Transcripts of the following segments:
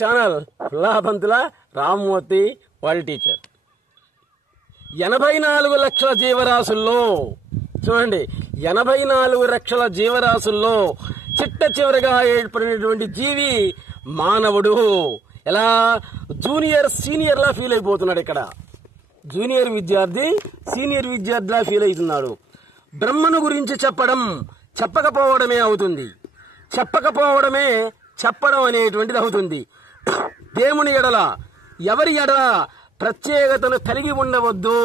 Channel Pullabanthula Rammurthy world teacher. 84 లక్షల జీవరాశుల్లో చూడండి, 84 లక్షల జీవరాశుల్లో చిట్ట చివరిగా ఏర్పడినటువంటి జీవి మానవుడు. ఎలా జూనియర్ సీనియర్ లా ఫీల్ అయిపోతున్నాడు. ఇక్కడ జూనియర్ విద్యార్థి సీనియర్ విద్యార్థిలా ఫీల్ అవుతున్నాడు. బ్రహ్మను గురించి చెప్పకపోవడమే అవుతుంది, చెప్పకపోవడమే చెప్పడం అనేటువంటిది అవుతుంది. దేవుని ఎడల ఎవరి ఎడల ప్రత్యేకతను కలిగి ఉండవద్దు,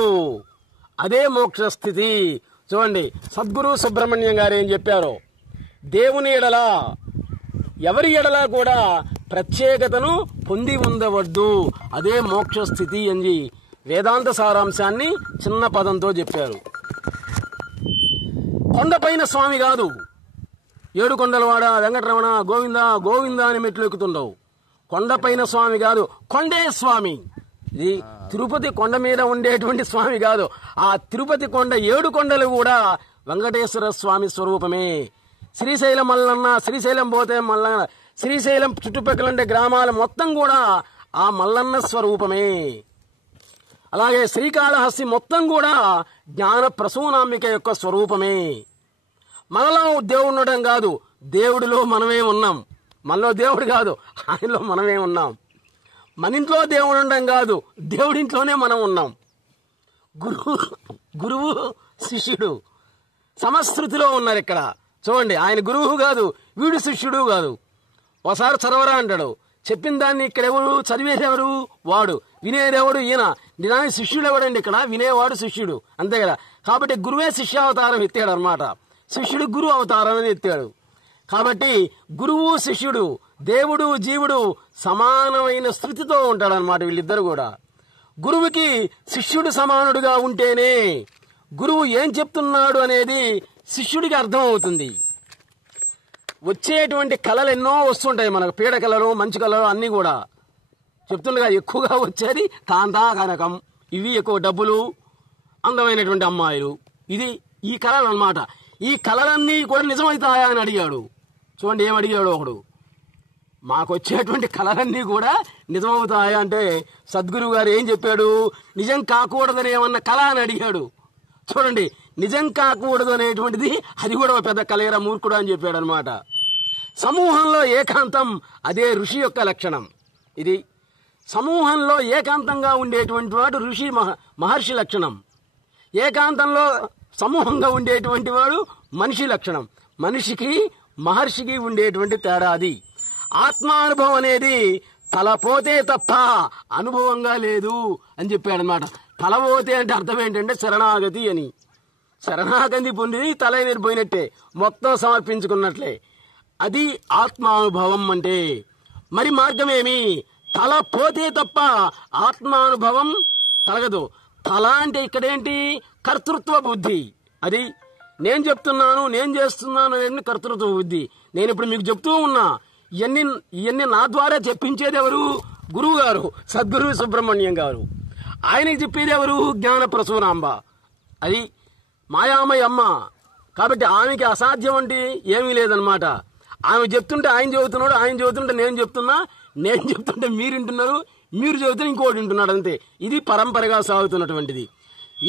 అదే మోక్ష స్థితి. చూడండి, సద్గురు సుబ్రహ్మణ్యం గారు ఏం చెప్పారో, దేవుని ఎడల ఎవరి ఎడల కూడా ప్రత్యేకతను పొంది ఉండవద్దు, అదే మోక్ష స్థితి అని వేదాంత సారాంశాన్ని చిన్న పదంతో చెప్పారు. కొండపైన స్వామి కాదు, ఏడుకొండలవాడ వెంకటరమణ గోవింద గోవింద అని మెట్లు ఎక్కుతుండవు. కొండపైన స్వామి కాదు, కొండే స్వామి. ఇది తిరుపతి కొండ మీద ఉండేటువంటి స్వామి కాదు. ఆ తిరుపతి కొండ 7 కొండలు కూడా వెంకటేశ్వర స్వామి స్వరూపమే. శ్రీశైలం మల్లన్న, శ్రీశైలం పోతే మల్లన్న, శ్రీశైలం చుట్టుపక్కల ఉండే గ్రామాలు మొత్తం కూడా ఆ మల్లన్న స్వరూపమే. అలాగే శ్రీకాళహస్తి మొత్తం కూడా జ్ఞాన ప్రసూనాంబిక యొక్క స్వరూపమే. మనలో దేవుడు ఉండడం కాదు, దేవుడిలో మనమే ఉన్నాం. మనలో దేవుడు కాదు, ఆయనలో మనమే ఉన్నాం. మన ఇంట్లో దేవుడు ఉండడం కాదు, దేవుడింట్లోనే మనం ఉన్నాం. గురువు శిష్యుడు సమశ్రుతిలో ఉన్నారు ఇక్కడ. చూడండి, ఆయన గురువు కాదు, వీడు శిష్యుడు కాదు. ఒకసారి చదవరా అంటాడు, చెప్పిన దాన్ని ఇక్కడ ఎవరు చదివేదెవరు? వాడు. వినేదెవడు? ఈయన. నిజానికి శిష్యుడు ఎవడండి ఇక్కడ? వినేవాడు శిష్యుడు, అంతే కదా. కాబట్టి గురువే శిష్యావతారం ఎత్తాడు అనమాట. శిష్యుడు గురు అవతారం అని ఎత్తాడు. కాబట్టి గురువు శిష్యుడు, దేవుడు జీవుడు సమానమైన స్థితితో ఉంటాడనమాట వీళ్ళిద్దరు కూడా. గురువుకి శిష్యుడు సమానుడుగా ఉంటేనే గురువు ఏం చెప్తున్నాడు అనేది శిష్యుడికి అర్థం అవుతుంది. వచ్చేటువంటి కళలు ఎన్నో వస్తుంటాయి మనకు, పీడ కళలు, మంచి కళలు అన్నీ కూడా. చెప్తుండగా ఎక్కువగా వచ్చేది కాంతా కనకం, ఇవి ఎక్కువ డబ్బులు, అందమైనటువంటి అమ్మాయిలు, ఇది ఈ కళలు అన్నమాట. ఈ కళలన్నీ కూడా నిజమవుతాయా అని అడిగాడు. చూడండి ఏం అడిగాడు ఒకడు, మాకు వచ్చేటువంటి కళలన్నీ కూడా నిజమవుతాయా అంటే సద్గురువు గారు ఏం చెప్పాడు? నిజం కాకూడదని ఏమన్నా కళ అని అడిగాడు. చూడండి, నిజం కాకూడదు అనేటువంటిది అది కూడా ఒక పెద్ద కళేరా మూర్ఖుడు అని చెప్పాడు అనమాట. సమూహంలో ఏకాంతం, అదే ఋషి యొక్క లక్షణం. ఇది సమూహంలో ఏకాంతంగా ఉండేటువంటి వాడు ఋషి మహర్షి లక్షణం. ఏకాంతంలో సమూహంగా ఉండేటువంటి వాడు మనిషి లక్షణం. మనిషికి మహర్షికి ఉండేటువంటి తేడా అది. ఆత్మానుభవం అనేది తలపోతే తప్ప అనుభవంగా లేదు అని చెప్పాడు అనమాట. తలపోతే అంటే అర్థం ఏంటంటే శరణాగతి అని. శరణాగతి పొంది తల పోయినట్టే, మొత్తం సమర్పించుకున్నట్లే. అది ఆత్మానుభవం అంటే. మరి మార్గమేమి? తల పోతే తప్ప ఆత్మానుభవం కలగదు. తల అంటే ఇక్కడేంటి? కర్తృత్వ బుద్ధి. అది నేను చెప్తున్నాను, నేను చేస్తున్నాను అనేది కర్తృత్వ బుద్ధి. నేను ఇప్పుడు మీకు చెప్తూ ఉన్నా, ఇవన్నీ నా ద్వారా చెప్పించేది ఎవరు? గురువు గారు, సద్గురు సుబ్రహ్మణ్యం గారు. ఆయనకి చెప్పేది ఎవరు? జ్ఞాన ప్రసూనాంబ. అది మాయామయ అమ్మ. కాబట్టి ఆమెకి అసాధ్యం అంటే ఏమీ లేదనమాట. ఆమె చెప్తుంటే ఆయన చెబుతున్నాడు, ఆయన చెబుతుంటే నేను చెప్తున్నా, నేను చెప్తుంటే మీరు వింటున్నారు, మీరు చెబుతుంటే ఇంకోటి వింటున్నాడు, అంతే. ఇది పరంపరగా సాగుతున్నటువంటిది.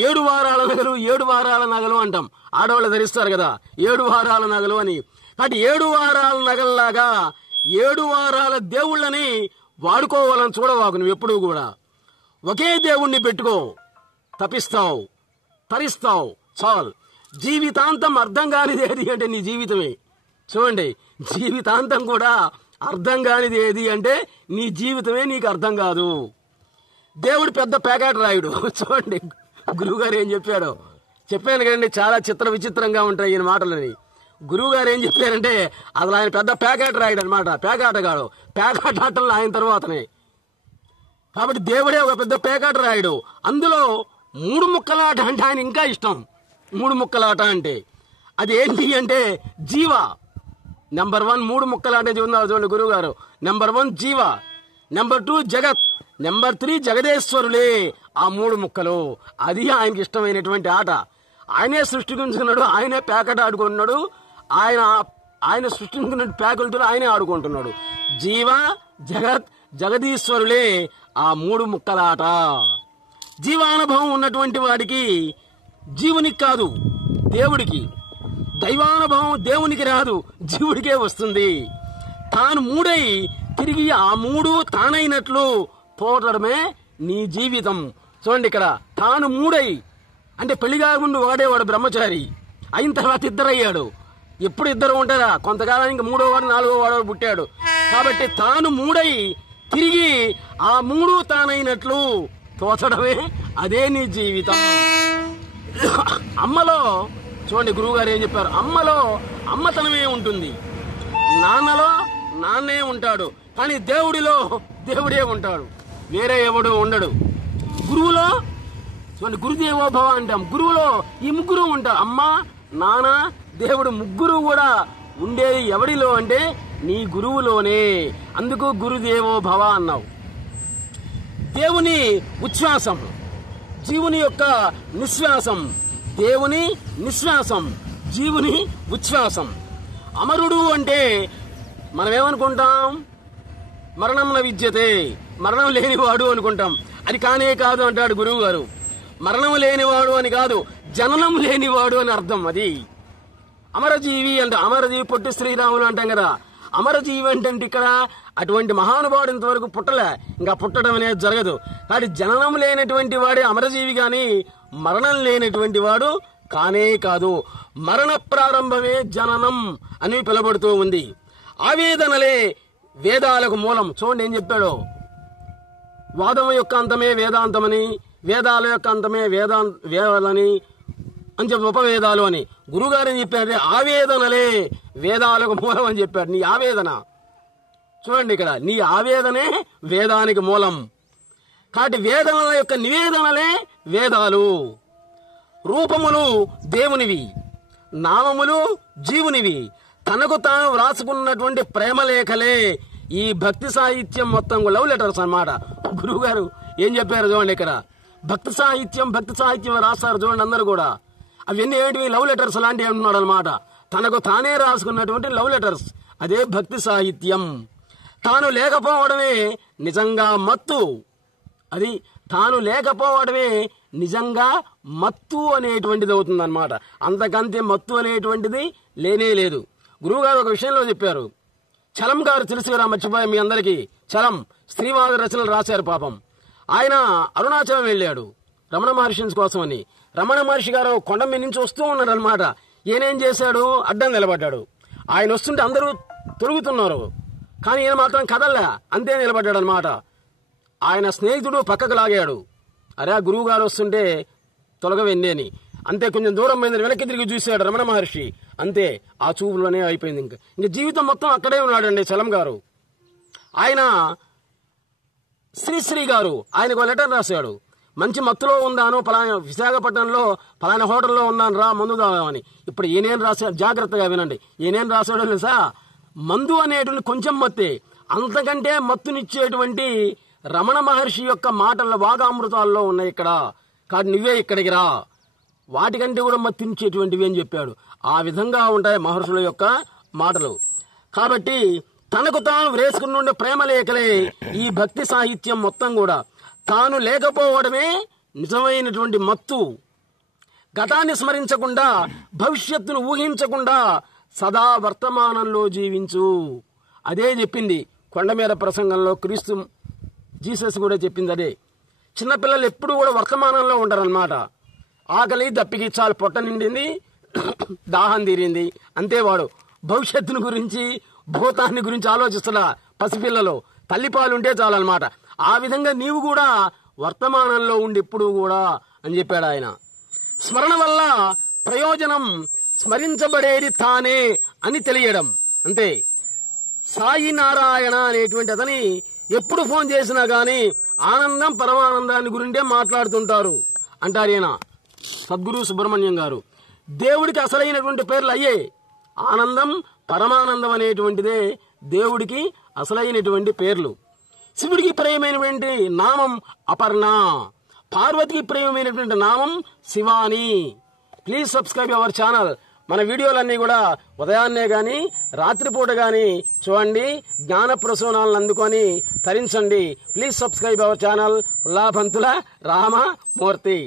7 వారాల నగలు, 7 వారాల నగలు అంటాం. ఆడవాళ్ళు ధరిస్తారు కదా 7 వారాల నగలు అని. కాబట్టి 7 వారాల నగల్లాగా 7 వారాల దేవుళ్ళని వాడుకోవాలని చూడవాకు నువ్వు ఎప్పుడూ కూడా. ఒకే దేవుణ్ణి పెట్టుకో, తపిస్తావు, తరిస్తావు, చాలు. జీవితాంతం అర్థం కానిది ఏది అంటే నీ జీవితమే. చూడండి, జీవితాంతం కూడా అర్థం కానిది ఏది అంటే నీ జీవితమే నీకు అర్థం కాదు. దేవుడు పెద్ద ప్యాకెట్ రాయుడు. చూడండి గురువు గారు ఏం చెప్పాడో చెప్పాను కదండి, చాలా చిత్ర విచిత్రంగా ఉంటాయి ఈయన మాటలని. గురువు గారు ఏం చెప్పారంటే అసలు ఆయన పెద్ద ప్యాకెట్ రాయుడు అనమాట. ప్యాకాటగాడు, ప్యాకాట ఆటలు ఆయన తర్వాతనే. కాబట్టి దేవుడే ఒక పెద్ద ప్యాకెట్ రాయుడు. అందులో 3 ముక్కలాట అంటే ఆయన ఇంకా ఇష్టం. 3 ముక్కలాట అంటే అది ఏంటి అంటే జీవ. నెంబర్ 1 3 ముక్కలాట చెబుతున్నారు చూడండి గురువు గారు. నెంబర్ 1 జీవ, నెంబర్ 2 జగత్, నెంబర్ 3 జగదేశ్వరులే. ఆ 3 ముక్కలు అది ఆయనకి ఇష్టమైనటువంటి ఆట. ఆయనే సృష్టించుకున్నాడు, ఆయనే ప్యాకెట్ ఆడుకుంటున్నాడు, ఆయన సృష్టించుకున్న ప్యాకులతో ఆయనే ఆడుకుంటున్నాడు. జీవ, జగత్, జగదీశ్వరులే ఆ మూడు ముక్కలాట. జీవానుభవం ఉన్నటువంటి వాడికి జీవునికి కాదు దేవుడికి, దైవానుభవం దేవునికి రాదు జీవుడికే వస్తుంది. తాను మూడై తిరిగి ఆ మూడు తానైనట్లు పోవడమే నీ జీవితం. చూడండి ఇక్కడ, తాను మూడై అంటే పెళ్లి కాకుండా వాడేవాడు బ్రహ్మచారి, అయిన తర్వాత ఇద్దరయ్యాడు. ఎప్పుడు ఇద్దరు ఉంటారా? కొంతకాలానికి మూడో వాడు నాలుగో వాడు పుట్టాడు. కాబట్టి తాను మూడై తిరిగి ఆ మూడు తానైనట్లు తోచడమే అదే నీ జీవితం. అమ్మలో చూడండి గురువుగారు ఏం చెప్పారు, అమ్మలో అమ్మతనమే ఉంటుంది, నాన్నలో నాన్నే ఉంటాడు, కానీ దేవుడిలో దేవుడే ఉంటాడు, వేరే ఎవడు ఉండడు. గురువులో చూడండి గురుదేవో భవ అంటాం, గురువులో ఈ ముగ్గురు ఉంటారు, అమ్మ నాన్న దేవుడు ముగ్గురు కూడా ఉండేది ఎవడిలో అంటే నీ గురువులోనే. అందుకు గురుదేవో భవ అన్నావు. దేవుని ఉచ్ఛ్వాసం, జీవుని యొక్క నిశ్వాసం, దేవుని నిశ్వాసం, జీవుని ఉచ్ఛ్వాసం. అమరుడు అంటే మనం ఏమనుకుంటాం, మరణం న విద్యతే, మరణం లేనివాడు అనుకుంటాం. అది కానే కాదు అంటాడు గురువు గారు. మరణం లేనివాడు అని కాదు, జననం లేనివాడు అని అర్థం. అది అమరజీవి అంటే, అమరజీవి పొట్టి శ్రీరాములు అంటాం కదా, అమరజీవి అంటే ఇక్కడ అటువంటి మహానుభావుడు ఇంతవరకు పుట్టలే, ఇంకా పుట్టడం అనేది జరగదు. కాబట్టి జననం లేనటువంటి వాడే అమరజీవి గాని మరణం లేనటువంటి వాడు కానే కాదు. మరణ ప్రారంభమే జననం అని పిలువబడుతూ ఉంది. ఆవేదనలే వేదాలకు మూలం. చూడండి ఏం చెప్పాడో, వాదం యొక్క అంతమే వేదాంతమని, వేదాల యొక్క అంతమే వేదాలని అని చెప్పి ఉపవేదాలు అని గురుగారు చెప్పారు. ఆవేదనలే వేదాలకు మూలం అని చెప్పాడు. నీ ఆవేదన చూడండి ఇక్కడ, నీ ఆవేదనే వేదానికి మూలం. కాబట్టి వేదనల యొక్క నివేదనలే వేదాలు. రూపములు దేవునివి, నామములు జీవునివి. తనకు తాను వ్రాసుకున్నటువంటి ప్రేమలేఖలే ఈ భక్తి సాహిత్యం మొత్తం లవ్ లెటర్స్ అన్నమాట. గురువు గారు ఏం చెప్పారు చూడండి ఇక్కడ, భక్తి సాహిత్యం రాస్తారు చూడండి అందరూ కూడా. అవన్నీ ఏంటివి? లవ్ లెటర్స్ లాంటివి అంటున్నాడు అనమాట. తనకు తానే రాసుకున్నటువంటి లవ్ లెటర్స్, అదే భక్తి సాహిత్యం. తాను లేకపోవడమే నిజంగా మత్తు, అది తాను లేకపోవడమే నిజంగా మత్తు అనేటువంటిది అవుతుంది అనమాట. అంతకంతే మత్తు అనేటువంటిది లేనే లేదు. గురువుగారు ఒక విషయంలో చెప్పారు, చలం గారు తెలుసు కదా, మర్చిపోయాం మీ అందరికీ. చలం స్త్రీవాద రచనలు రాశారు పాపం. ఆయన అరుణాచలం వెళ్ళాడు రమణ మహర్షి కోసం అని. రమణ మహర్షి గారు కొండ మీద నుంచి వస్తూ ఉన్నాడు అనమాట. ఈయనేం చేశాడు, అడ్డం నిలబడ్డాడు. ఆయన వస్తుంటే అందరూ తొలుగుతున్నారు, కానీ ఈయన మాత్రం కదల్లా, అంతే నిలబడ్డాడు అనమాట. ఆయన స్నేహితుడు పక్కకు లాగాడు, అరే గురువు గారు వస్తుంటే తొలగవెండి అని. అంతే కొంచెం దూరం పోయింది, వెనక్కి తిరిగి చూశాడు రమణ మహర్షి, అంతే ఆ చూపులోనే అయిపోయింది. ఇంకా జీవితం మొత్తం అక్కడే ఉన్నాడండి చలం గారు. ఆయన శ్రీశ్రీ గారు ఆయనకు లెటర్ రాశాడు, మంచి మత్తులో ఉన్నాను, పలానా విశాఖపట్నంలో పలానా హోటల్లో ఉన్నాను రా మందు తాగామని. ఇప్పుడు ఈయనేం రాశాడు జాగ్రత్తగా వినండి, ఈయనేం రాశాడో తెలుసా, మందు అనేటువంటి కొంచెం మత్తే, అంతకంటే మత్తునిచ్చేటువంటి రమణ మహర్షి యొక్క మాటల వాగామృతాల్లో ఉన్నాయి ఇక్కడ, కాబట్టి నువ్వే ఇక్కడికి రా, వాటికంటే కూడా మత్తించేటువంటివి అని చెప్పాడు. ఆ విధంగా ఉంటాయి మహర్షుల యొక్క మాటలు. కాబట్టి తనకు తాను వేసుకున్న ప్రేమలేఖలే ఈ భక్తి సాహిత్యం మొత్తం కూడా. తాను లేకపోవడమే నిజమైనటువంటి మత్తు. గతాన్ని స్మరించకుండా, భవిష్యత్తును ఊహించకుండా సదా వర్తమానంలో జీవించు. అదే చెప్పింది కొండమీద ప్రసంగంలో క్రీస్తు, జీసస్ కూడా చెప్పింది అదే. చిన్నపిల్లలు ఎప్పుడు కూడా వర్తమానంలో ఉంటారనమాట. ఆకలి దప్పికి చాలు, పొట్ట నిండింది, దాహం తీరింది, అంతే. వాడు భవిష్యత్తుని గురించి, భూతాన్ని గురించి ఆలోచిస్తున్నా. పసిపిల్లలు తల్లిపాలుంటే చాలన్నమాట. ఆ విధంగా నీవు కూడా వర్తమానంలో ఉండి ఎప్పుడు కూడా అని చెప్పాడు ఆయన. స్మరణ వల్ల ప్రయోజనం, స్మరించబడేది తానే అని తెలియడం, అంతే. సాయి నారాయణ అనేటువంటి అతని ఎప్పుడు ఫోన్ చేసినా గానీ ఆనందం పరమానందాన్ని గురించే మాట్లాడుతుంటారు అంటారు ఈయన సద్గురు సుబ్రహ్మణ్యం గారు. దేవుడికి అసలైనటువంటి పేర్లు అయ్యే, ఆనందం పరమానందం అనేటువంటిదే దేవుడికి అసలైనటువంటి పేర్లు. శివుడికి ప్రియమైనటువంటి నామం అపర్ణ, పార్వతికి ప్రియమైనటువంటి నామం Shivani. Please subscribe our channel. మన వీడియోలన్నీ కూడా ఉదయాన్నే గాని రాత్రిపూట గాని చూడండి, జ్ఞాన ప్రసూనాలను అందుకొని తరించండి. Please subscribe our channel Pullapantula Ramamurthy.